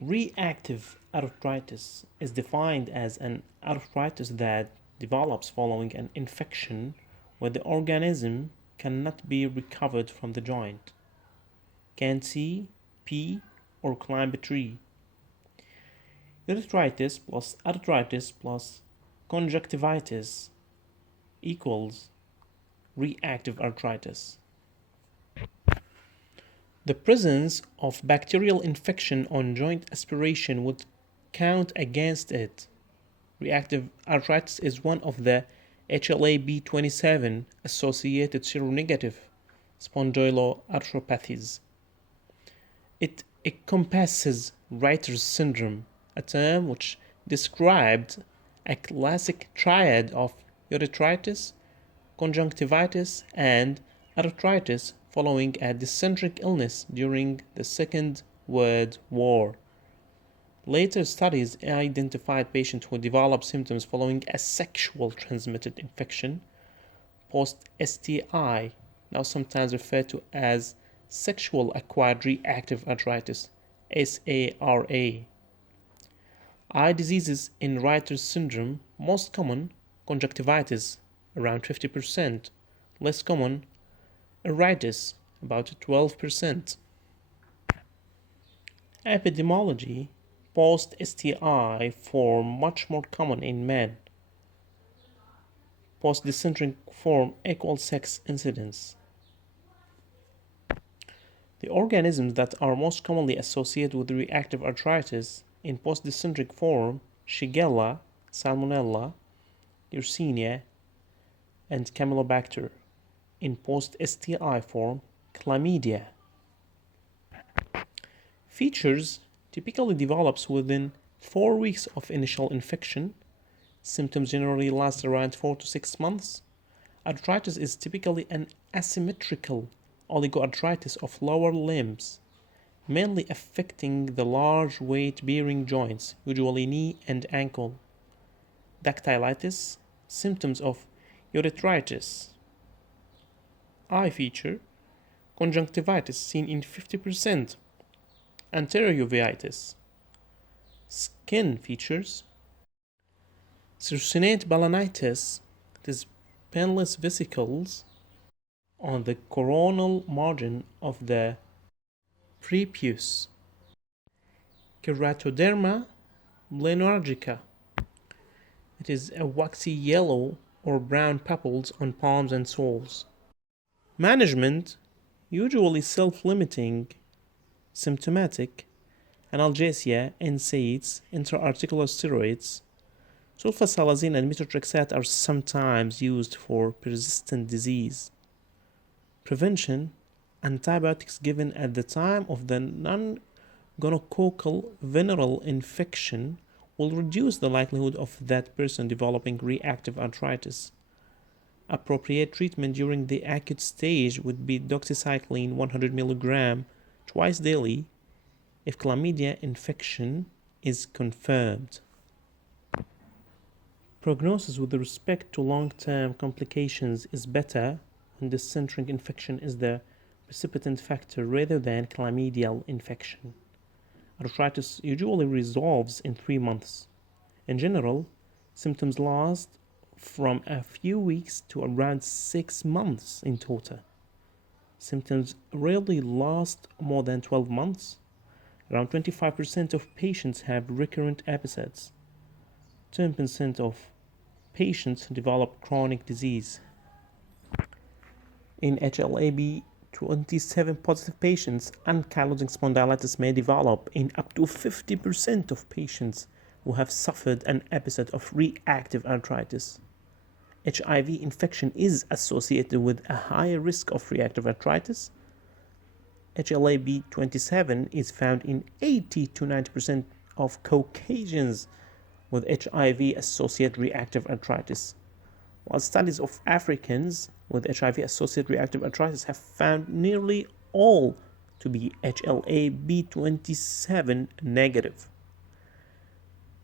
Reactive arthritis is defined as an arthritis that develops following an infection where the organism cannot be recovered from the joint, can't see, pee, or climb a tree. Urethritis plus arthritis plus conjunctivitis equals reactive arthritis. The presence of bacterial infection on joint aspiration would count against it. Reactive arthritis is one of the HLA-B27 associated seronegative spondyloarthropathies. It encompasses Reiter's syndrome, a term which described a classic triad of urethritis, conjunctivitis, and arthritis following a dysenteric illness during the Second World War. Later studies identified patients who developed symptoms following a sexual transmitted infection, post-STI, now sometimes referred to as sexual acquired reactive arthritis, SARA. Eye diseases in Reiter's syndrome, most common conjunctivitis, around 50%, less common iritis, about 12%. Epidemiology, post-STI form much more common in men. Post-dysenteric form equal sex incidence. The organisms that are most commonly associated with reactive arthritis in post-dysenteric form, Shigella, Salmonella, Yersinia, and Camelobacter. In post-STI form, Chlamydia. Features typically develops within 4 weeks of initial infection. Symptoms generally last around 4 to 6 months. Arthritis is typically an asymmetrical oligoarthritis of lower limbs, mainly affecting the large weight-bearing joints, usually knee and ankle. Dactylitis, symptoms of urethritis. Eye feature, conjunctivitis seen in 50%, anterior uveitis. Skin features, circinate balanitis, it is painless vesicles on the coronal margin of the prepuce. Keratoderma blenargica, it is a waxy yellow or brown papules on palms and soles. Management, usually self-limiting, symptomatic, analgesia, NSAIDs, intra-articular steroids. Sulfasalazine and methotrexate are sometimes used for persistent disease. Prevention, antibiotics given at the time of the non-gonococcal venereal infection will reduce the likelihood of that person developing reactive arthritis. Appropriate treatment during the acute stage would be doxycycline 100 mg twice daily if chlamydia infection is confirmed. Prognosis with respect to long-term complications is better when dysenteric infection is the precipitant factor rather than chlamydial infection. Arthritis usually resolves in 3 months. In general, symptoms last from a few weeks to around 6 months in total. Symptoms rarely last more than 12 months. Around 25% of patients have recurrent episodes. 10% of patients develop chronic disease. In HLA-B27 positive patients, ankylosing spondylitis may develop in up to 50% of patients who have suffered an episode of reactive arthritis. HIV infection is associated with a higher risk of reactive arthritis. HLA-B27 is found in 80 to 90% of Caucasians with HIV-associated reactive arthritis, while studies of Africans with HIV-associated reactive arthritis have found nearly all to be HLA-B27 negative.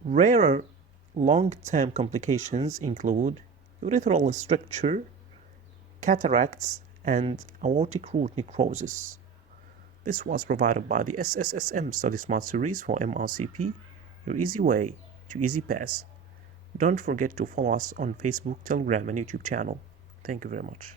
Rarer long-term complications include urethral stricture, cataracts, and aortic root necrosis. This was provided by the SSSM Study Smart series for Mrcp, your easy way to easy pass. Don't forget to follow us on Facebook, Telegram, and YouTube channel. Thank you very much.